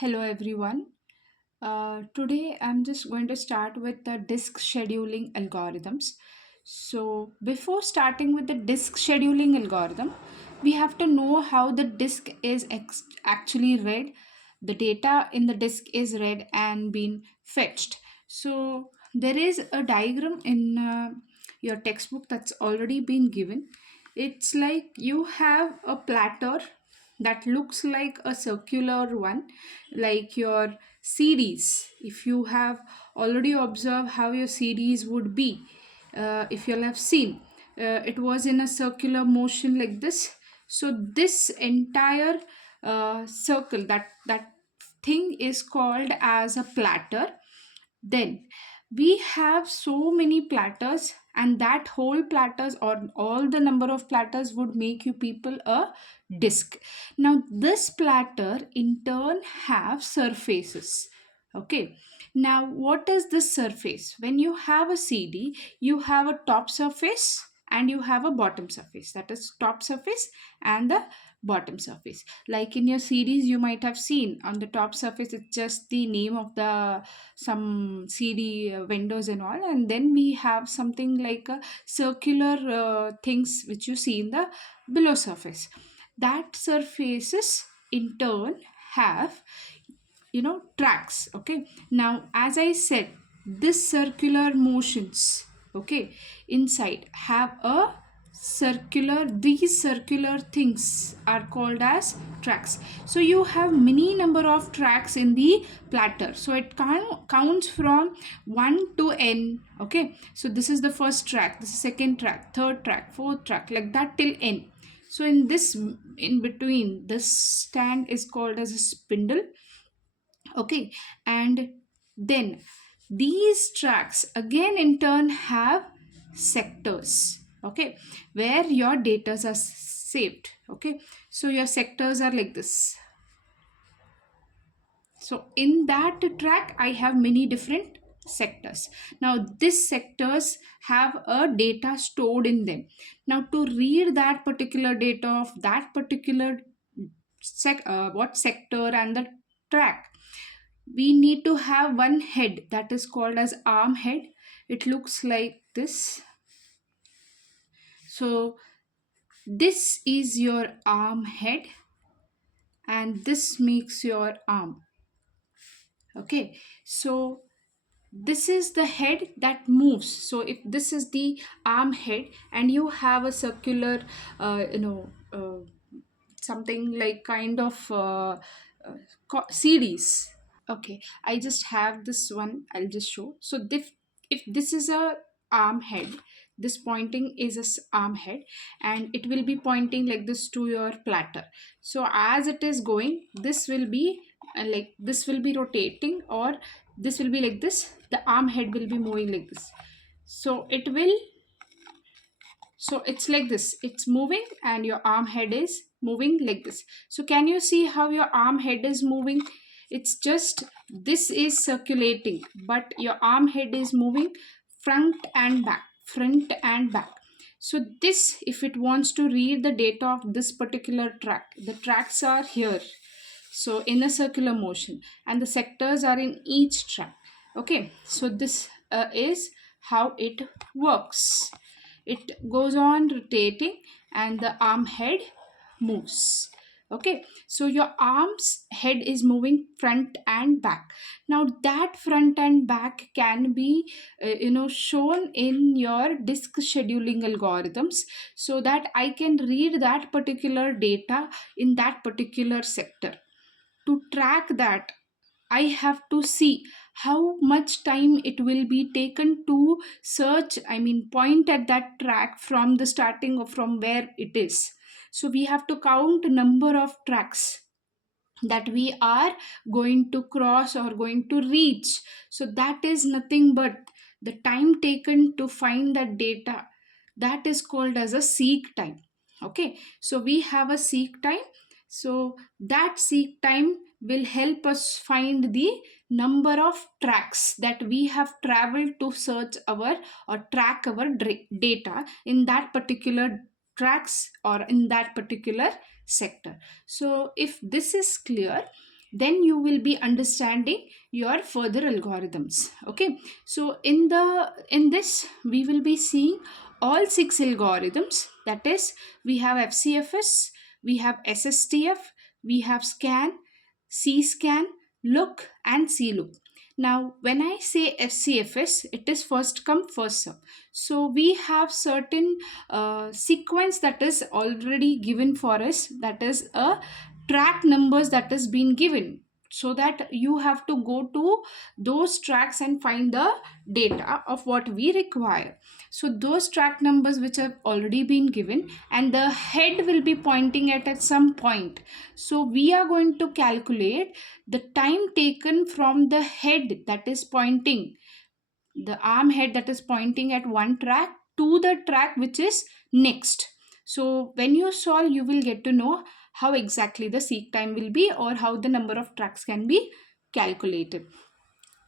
Hello everyone. Today I'm just going to start with the disk scheduling algorithms. So before starting with the disk scheduling algorithm, we have to know how the disk is actually read. The data in the disk is read and being fetched. So there is a diagram in your textbook that's already been given. It's like you have a platter that looks like a circular one, like your CDs. If you have already observed how your CDs would be, if you'll have seen, it was in a circular motion like this. So this entire circle, that thing is called as a platter. Then we have so many platters, and that whole platters or all the number of platters would make you people a disk. Now this platter in turn have surfaces. Okay, now what is this surface? When you have a CD, you have a top surface and you have a bottom surface. That is top surface and the bottom surface. Like in your CDs, you might have seen on the top surface it's just the name of the some CD vendors and all, and then we have something like a circular things which you see in the below surface. That surfaces in turn have tracks. Okay, now as I said, this circular motions, okay, inside have a circular, these circular things are called as tracks. So you have many number of tracks in the platter, so it counts from 1 to n. Okay, so this is the first track, this is second track, third track, fourth track, like that till n. So in this, in between, this stand is called as a spindle. Okay, and then these tracks again in turn have sectors. Okay, where your data are saved. Okay, so your sectors are like this. So in that track I have many different sectors. Now these sectors have a data stored in them. Now to read that particular data of that particular sector and the track, we need to have one head that is called as arm head. It looks like this. So this is your arm head and this makes your arm. Okay, so this is the head that moves. So if this is the arm head and you have a circular something like kind of CDs. Okay, I just have this one, I'll just show. So if this is a arm head, this pointing is a arm head, and it will be pointing like this to your platter. So as it is going, this will be like this will be rotating, or this will be like this, the arm head will be moving like this. So it will, so it's like this, it's moving and your arm head is moving like this. So can you see how your arm head is moving? It's just this is circulating, but your arm head is moving front and back, front and back. So this, if it wants to read the data of this particular track, the tracks are here, so in a circular motion, and the sectors are in each track. Okay, so this is how it works. It goes on rotating and the arm head moves. Okay, so your arms head is moving front and back. Now that front and back can be shown in your disk scheduling algorithms, so that I can read that particular data in that particular sector. To track that, I have to see how much time it will be taken to search, I mean, point at that track from the starting or from where it is. So we have to count number of tracks that we are going to cross or going to reach. So that is nothing but the time taken to find that data. That is called as a seek time. Okay, so we have a seek time. So that seek time will help us find the number of tracks that we have traveled to search our or track our data in that particular tracks or in that particular sector. So if this is clear, then you will be understanding your further algorithms. Okay, so in this we will be seeing all 6 algorithms. That is, we have FCFS, we have SSTF, we have SCAN, CSCAN, LOOK and CLOOK. Now when I say FCFS, it is first come first serve. So we have certain sequence that is already given for us, that is a track numbers that has been given, so that you have to go to those tracks and find the data of what we require. So those track numbers which have already been given, and the head will be pointing at some point. So we are going to calculate the time taken from the head that is pointing, the arm head that is pointing at one track, to the track which is next. So when you solve, you will get to know how exactly the seek time will be, or how the number of tracks can be calculated.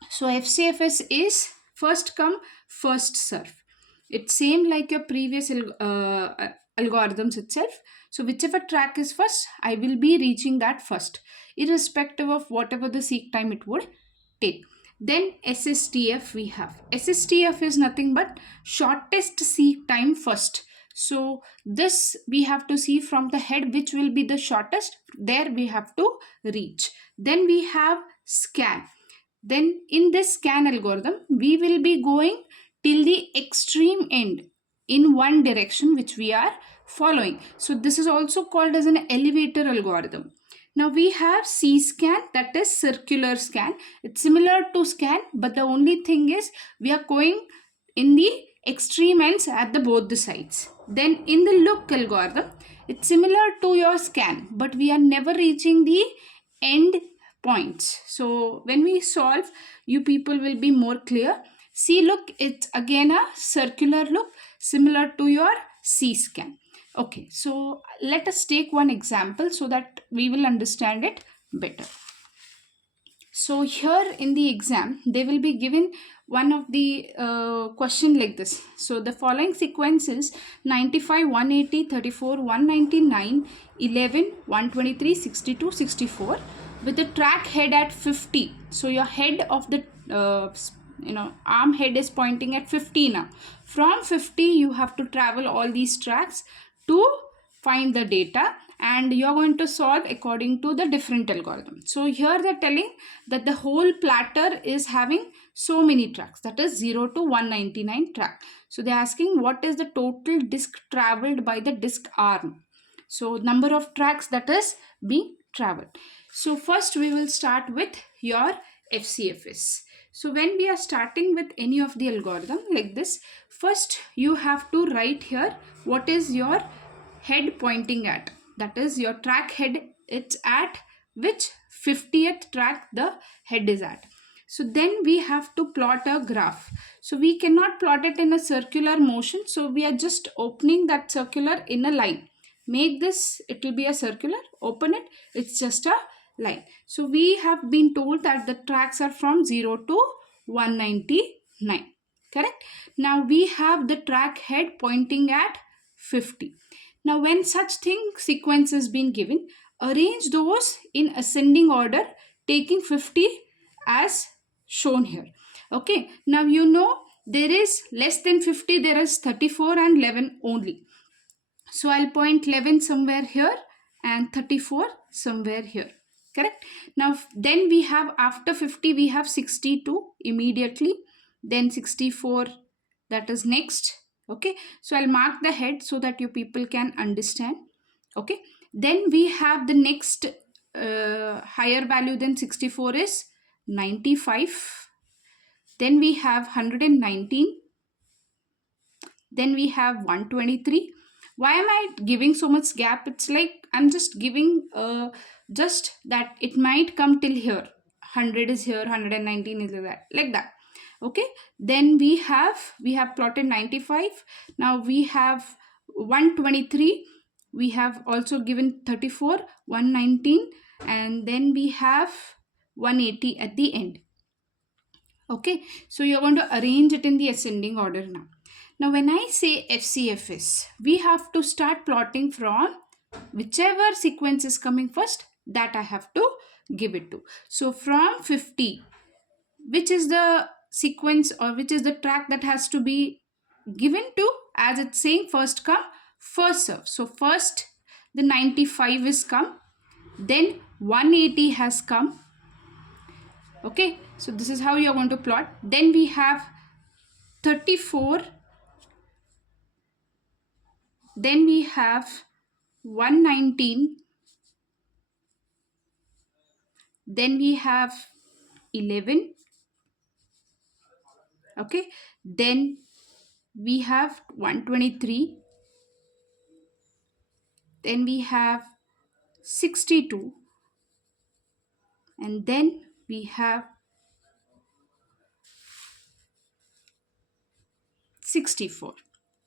So FCFS is first come first serve. It's same like your previous algorithms itself. So whichever track is first, I will be reaching that first, irrespective of whatever the seek time it would take. Then SSTF we have. SSTF is nothing but shortest seek time first. So this we have to see from the head which will be the shortest, there we have to reach. Then we have SCAN. Then in this SCAN algorithm, we will be going till the extreme end in one direction which we are following. So this is also called as an elevator algorithm. Now we have CSCAN, that is circular scan. It's similar to SCAN, but the only thing is we are going in the extreme ends at the both the sides. Then in the LOOK algorithm, it's similar to your SCAN, but we are never reaching the end points. So when we solve, you people will be more clear. CLOOK, it's again a circular look, similar to your CSCAN. Okay, so let us take one example so that we will understand it better. So here in the exam, they will be given one of the question like this. So the following sequence is 95, 180, 34, 199, 11, 123, 62, 64 with the track head at 50. So your head of the arm head is pointing at 50 now. From 50 you have to travel all these tracks to find the data, and you're going to solve according to the different algorithm. So here they're telling that the whole platter is having so many tracks, that is 0 to 199 track. So they're asking what is the total disk traveled by the disk arm. So number of tracks that is being traveled. So first we will start with your FCFS. So when we are starting with any of the algorithm like this, first you have to write here what is your head pointing at. That is your track head, it's at which 50th track the head is at. So then we have to plot a graph. So we cannot plot it in a circular motion. So we are just opening that circular in a line. Make this, it will be a circular, open it, it's just a line. So we have been told that the tracks are from 0 to 199. Correct? Now we have the track head pointing at 50. Now when such thing sequence has been given, arrange those in ascending order, taking 50 as shown here. Okay, now you know there is less than 50, there is 34 and 11 only. So I'll point 11 somewhere here and 34 somewhere here. Correct? Now then we have after 50 we have 62 immediately, then 64, that is next. Okay, so I'll mark the head so that you people can understand. Okay, then we have the next higher value than 64 is 95. Then we have 119. Then we have 123. Why am I giving so much gap? It's like I'm just giving just that it might come till here. 100 is here, 119 is like that. Okay, then we have plotted 95. Now we have 123. We have also given 34, 119, and then we have 180 at the end. Okay, so you're going to arrange it in the ascending order now. Now when I say FCFS, we have to start plotting from whichever sequence is coming first, that I have to give it to. So from 50, which is the sequence or which is the track that has to be given to, as it's saying, first come first serve. So first the 95 is come, then 180 has come. Okay, so this is how you are going to plot. Then we have 34, then we have 119, then we have 11. Okay, then we have 123, then we have 62, and then we have 64.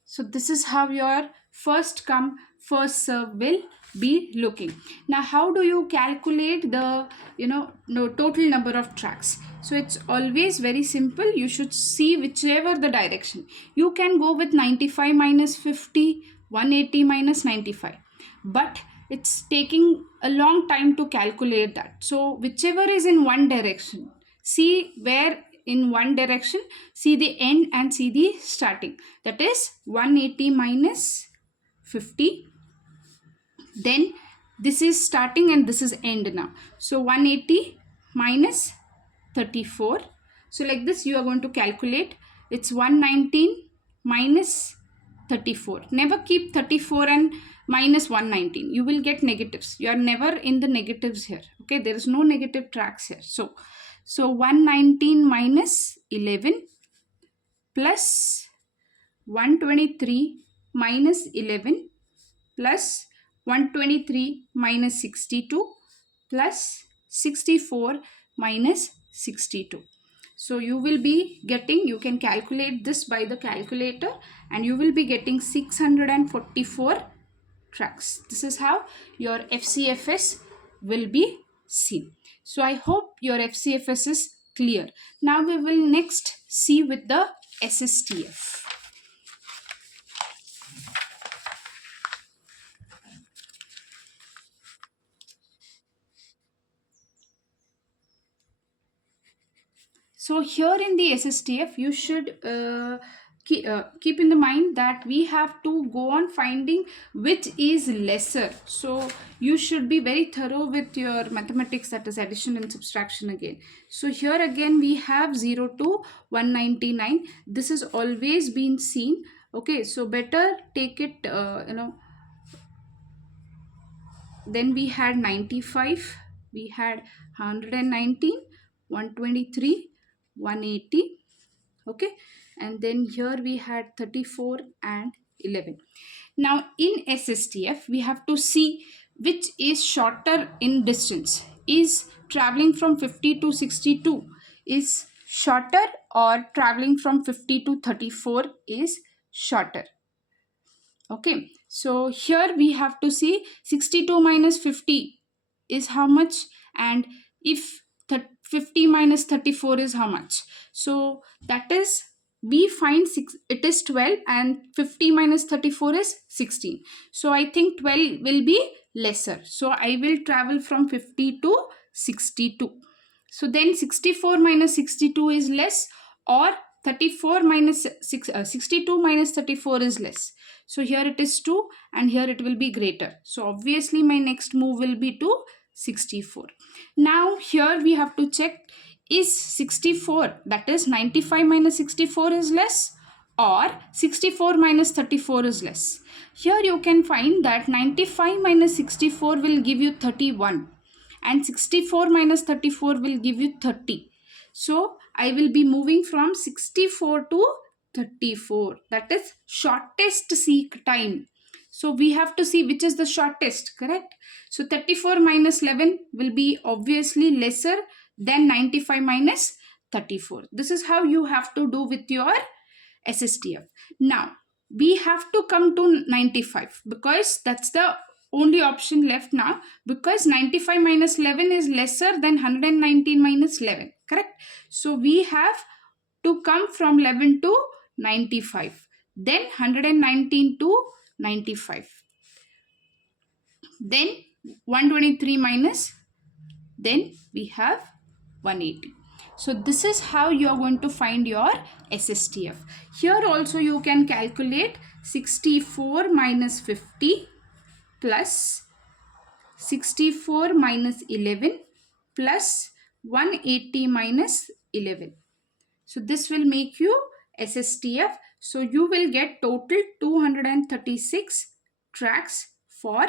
So this is how your first come first serve will be looking. Now how do you calculate the no total number of tracks? So it's always very simple. You should see whichever the direction. You can go with 95 minus 50, 180 minus 95, but it's taking a long time to calculate that. So whichever is in one direction, see where in one direction, see the end and see the starting. That is 180 minus 50. Then this is starting and this is end now. So 180 minus 34. So like this you are going to calculate. It's 119 minus 34. Never keep 34 and minus 119. You will get negatives. You are never in the negatives here. Okay, there is no negative tracks here. So 119 minus 11 plus 123 minus 11 plus 123 minus 62 plus 64 minus 62. So you will be getting, you can calculate this by the calculator, and you will be getting 644 tracks. This is how your FCFS will be seen. So I hope your FCFS is clear. Now we will next see with the SSTF. So here in the SSTF, you should keep in the mind that we have to go on finding which is lesser. So you should be very thorough with your mathematics, that is addition and subtraction again. So here again we have 0 to 199. This has always been seen. Okay, so better take it, then we had 95, we had 119, 123, 180. Okay, and then here we had 34 and 11. Now in SSTF we have to see which is shorter in distance. Is traveling from 50 to 62 is shorter, or traveling from 50 to 34 is shorter? Okay, so here we have to see 62 minus 50 is how much, and if 50 minus 34 is how much. So that is, we find it is 12, and 50 minus 34 is 16. So I think 12 will be lesser. So I will travel from 50 to 62. So then 64 minus 62 is less, or 34 minus 62 minus 34 is less. So here it is 2, and here it will be greater. So obviously my next move will be to 64. Now here we have to check, is 64, that is 95 minus 64 is less, or 64 minus 34 is less. Here you can find that 95 minus 64 will give you 31, and 64 minus 34 will give you 30. So I will be moving from 64 to 34. That is shortest seek time. So we have to see which is the shortest, correct? So 34 minus 11 will be obviously lesser than 95 minus 34. This is how you have to do with your SSTF. Now we have to come to 95, because that's the only option left now, because 95 minus 11 is lesser than 119 minus 11, correct? So we have to come from 11 to 95, then 119 to 95, then 123 minus, then we have 180. So this is how you are going to find your SSTF. Here also you can calculate 64 minus 50 plus 64 minus 11 plus 180 minus 11. So this will make you SSTF. So you will get total 236 tracks for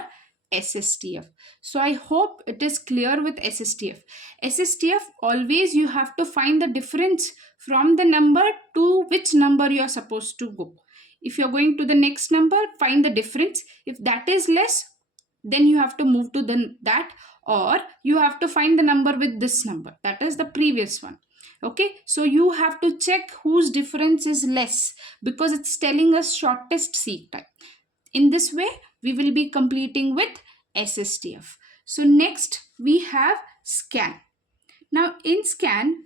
SSTF. So I hope it is clear with SSTF. SSTF, always you have to find the difference from the number to which number you are supposed to go. If you are going to the next number, find the difference. If that is less, then you have to move to that, or you have to find the number with this number, that is the previous one. Okay, so you have to check whose difference is less, because it's telling us shortest seek time. In this way we will be completing with SSTF. So next we have scan. Now in scan,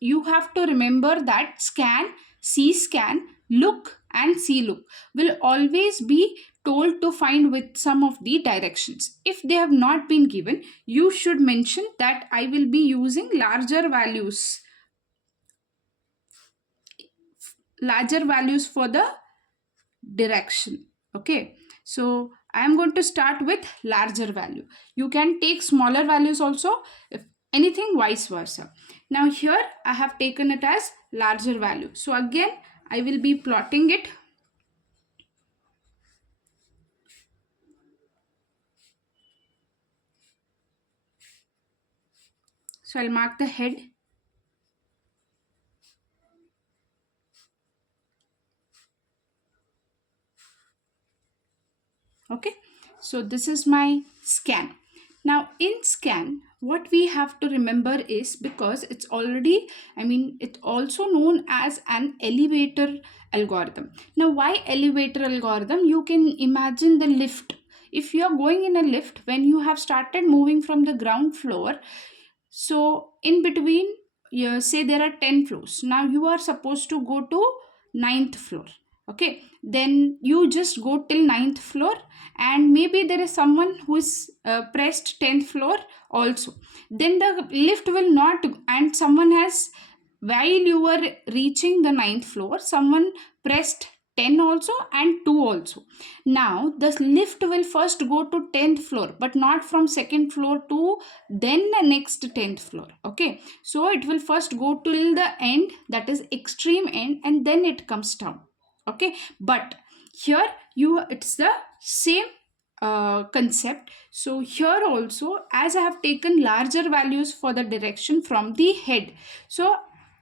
you have to remember that scan, CSCAN, look and CLOOK will always be told to find with some of the directions. If they have not been given, you should mention that I will be using larger values for the direction. Okay, so I am going to start with larger value. You can take smaller values also, if anything, vice versa. Now here I have taken it as larger value. So again I will be plotting it. So I'll mark the head. Okay, so this is my scan. Now in scan, what we have to remember is, because it's already, it's also known as an elevator algorithm. Now why elevator algorithm? You can imagine the lift. If you are going in a lift, when you have started moving from the ground floor, so in between, you say there are 10 floors. Now you are supposed to go to 9th floor. Okay, then you just go till 9th floor, and maybe there is someone who is pressed 10th floor also. Then the lift will not, and someone has, while you were reaching the 9th floor, someone pressed 10 also and 2 also. Now the lift will first go to 10th floor, but not from 2nd floor to then the next 10th floor. Okay, so it will first go till the end, that is extreme end, and then it comes down. Okay, but here it's the same concept. So here also, as I have taken larger values for the direction from the head, so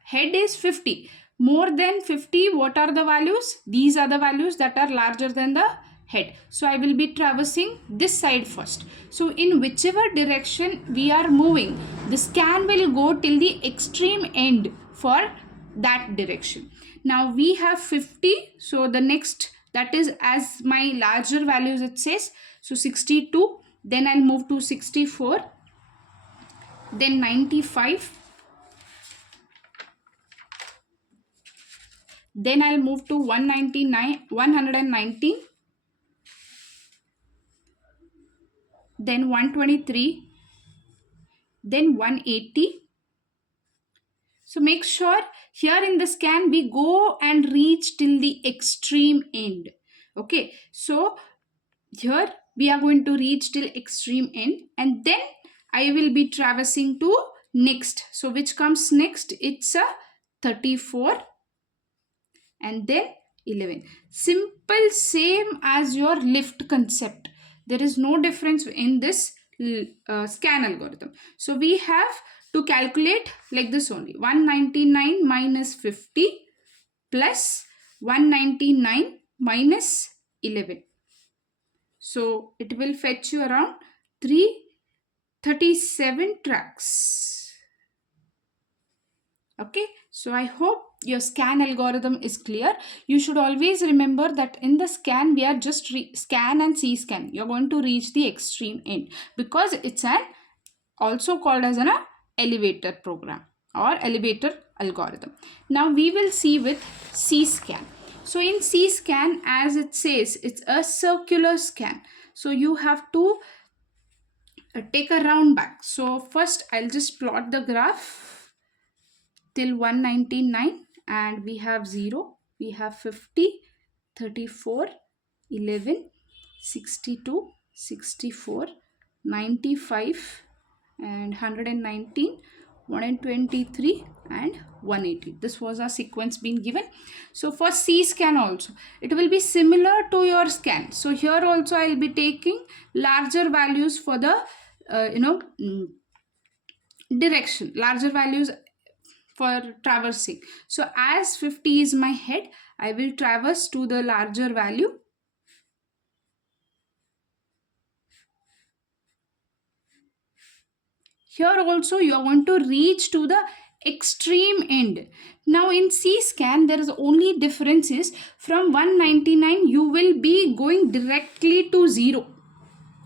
head is 50. More than 50, what are the values? These are the values that are larger than the head. So I will be traversing this side first. So in whichever direction we are moving, the scan will go till the extreme end for that direction. Now we have 50. So the next, that is as my larger values it says. So 62. Then I'll move to 64. Then 95. Then I'll move to 119, then 123, then 180. So make sure here in the scan we go and reach till the extreme end. Okay, so here we are going to reach till extreme end, and then I will be traversing to next. So which comes next? It's a 34. And then 11. Simple, same as your lift concept. There is no difference in this scan algorithm. So we have to calculate like this only. 199 minus 50 plus 199 minus 11. So it will fetch you around 337 tracks. Okay, so I hope your scan algorithm is clear. You should always remember that in the scan we are just scan and CSCAN. You're going to reach the extreme end, because it's an also called as an elevator program or elevator algorithm. Now we will see with CSCAN. So in CSCAN, as it says, it's a circular scan. So you have to take a round back. So first I'll just plot the graph till 199, and we have 0, we have 50, 34, 11, 62, 64, 95, and 119, 123, and 180. This was our sequence being given. So for C scan also, it will be similar to your scan. So here also I'll be taking larger values for the direction, larger values for traversing. So as 50 is my head, I will traverse to the larger value. Here also you want to reach to the extreme end. Now in C scan, there is only difference is from 199 you will be going directly to 0.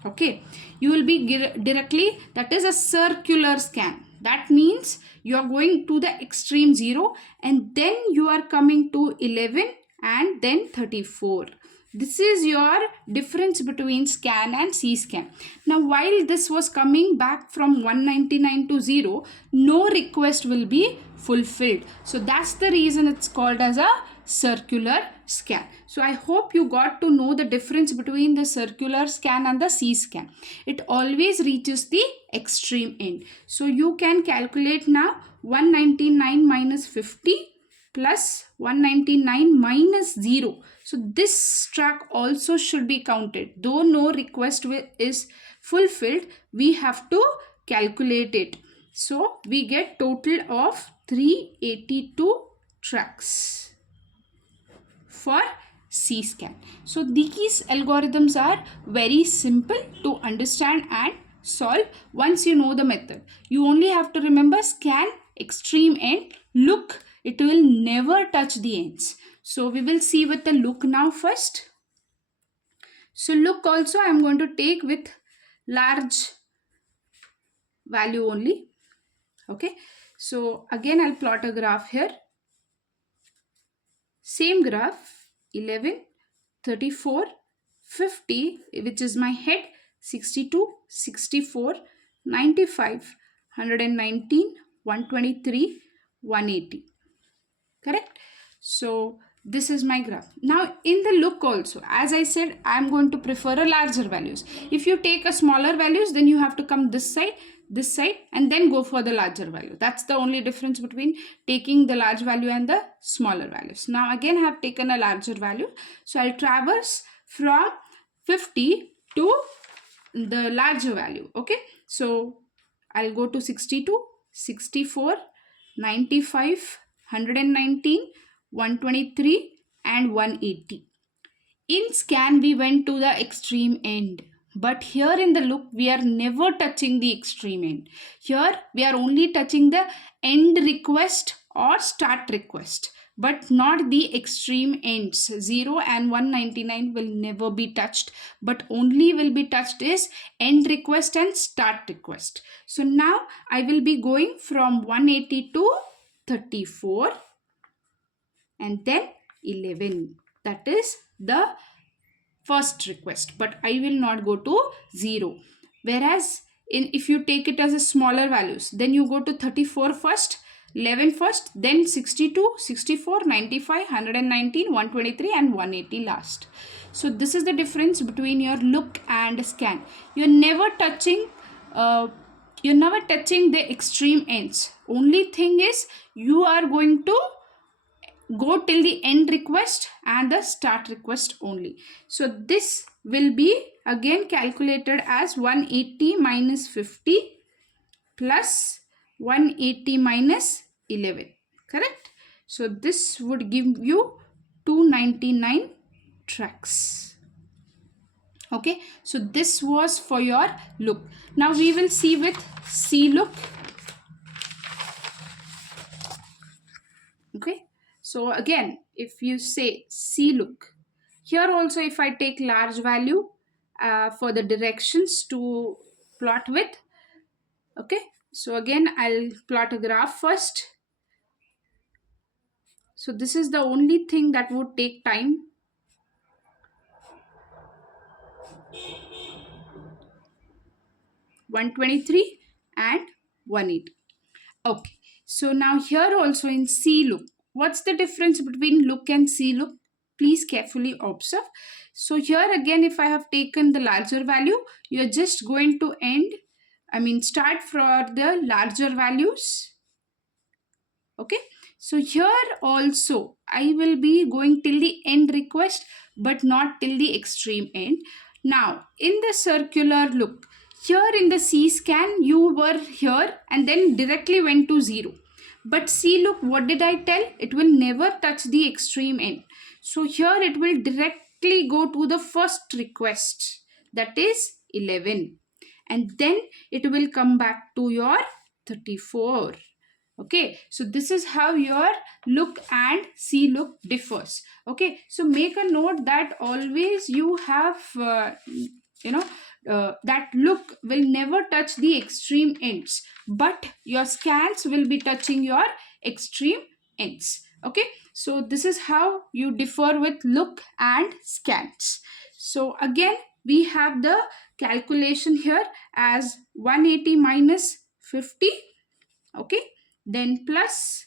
Okay, you will be directly, that is a circular scan. That means you are going to the extreme 0 and then you are coming to 11 and then 34. This is your difference between scan and C scan. Now while this was coming back from 199 to 0, no request will be fulfilled. So that's the reason it's called as a circular scan. So I hope you got to know the difference between the circular scan and the C scan. It always reaches the extreme end. So you can calculate now 199 minus 50 plus 199 minus 0. So this track also should be counted. Though no request is fulfilled, we have to calculate it. So we get total of 382 tracks for C scan. So these algorithms are very simple to understand and solve once you know the method. You only have to remember scan, extreme end, look. It will never touch the ends. So we will see with the look now first. So look also I am going to take with large value only. Okay. So again I'll plot a graph here. Same graph, 11, 34, 50, which is my head, 62, 64, 95, 119, 123, 180. Correct? So this is my graph. Now in the look also, as I said, I am going to prefer a larger values. If you take a smaller values, then you have to come this side, and then go for the larger value. That's the only difference between taking the large value and the smaller values. Now again I have taken a larger value. So I'll traverse from 50 to the larger value. Okay. So I'll go to 62, 64, 95, 119, 123 and 180. In scan we went to the extreme end, but here in the look we are never touching the extreme end. Here we are only touching the end request or start request, but not the extreme ends. 0 and 199 will never be touched, but only will be touched is end request and start request. So now I will be going from 180 to 34 and then 11. That is the first request, but I will not go to 0. Whereas if you take it as a smaller values, then you go to 34 first, 11 first, then 62, 64, 95, 119, 123 and 180 last. So this is the difference between your look and scan. You're never touching the extreme ends. Only thing is you are going to go till the end request and the start request only. So this will be again calculated as 180 minus 50 plus 180 minus 11. Correct? So this would give you 299 tracks. Okay, so this was for your look. Now we will see with C look. Okay, so again if you say C look, here also if I take large value for the directions to plot with. Okay, so again I'll plot a graph first. So this is the only thing that would take time. 123 and 180. Okay, so now here also in CLOOK, what's the difference between look and CLOOK? Please carefully observe. So here again, if I have taken the larger value, you're just going to start for the larger values. Okay, so here also I will be going till the end request, but not till the extreme end. Now in the circular look, here in the CSCAN you were here and then directly went to 0, but see, look, what did I tell? It will never touch the extreme end. So here it will directly go to the first request, that is 11, and then it will come back to your 34. Okay, so this is how your look and CLOOK differs. Okay, so make a note that always you have that look will never touch the extreme ends, but your scans will be touching your extreme ends. Okay, so this is how you differ with look and scans. So again, we have the calculation here as 180 minus 50. Okay, then plus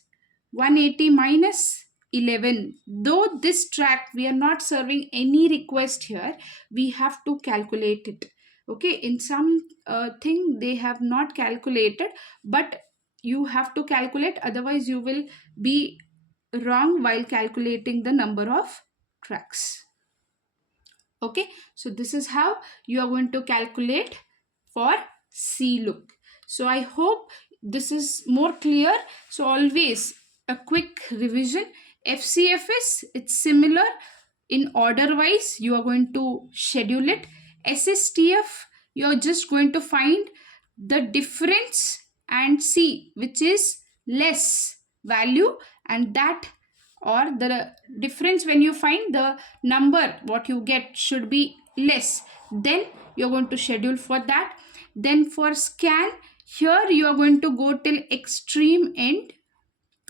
180 minus 11. Though this track we are not serving any request here, we have to calculate it. Okay, in some thing they have not calculated, but you have to calculate, otherwise you will be wrong while calculating the number of tracks. Okay, so this is how you are going to calculate for CLOOK. So I hope this is more clear. So always a quick revision. FCFS, it's similar in order wise, you are going to schedule it. SSTF, you are just going to find the difference and see which is less value, and that, or the difference when you find the number what you get should be less, then you're going to schedule for that. Then for scan, here you are going to go till extreme end.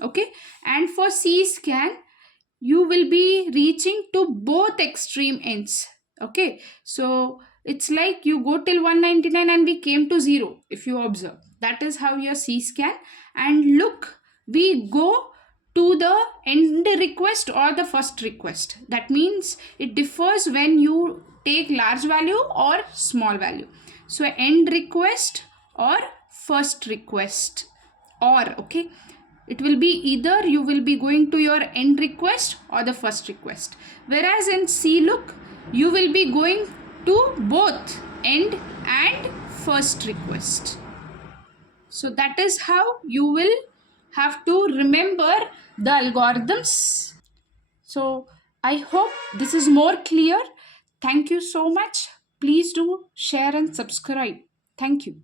Okay, and for CSCAN you will be reaching to both extreme ends. Okay, so it's like you go till 199 and we came to 0, if you observe. That is how your CSCAN. And look, we go to the end request or the first request. That means it differs when you take large value or small value. So end request or first request, or okay, it will be either you will be going to your end request or the first request, whereas in CLOOK you will be going to both end and first request. So that is how you will have to remember the algorithms. So I hope this is more clear. Thank you so much. Please do share and subscribe. Thank you.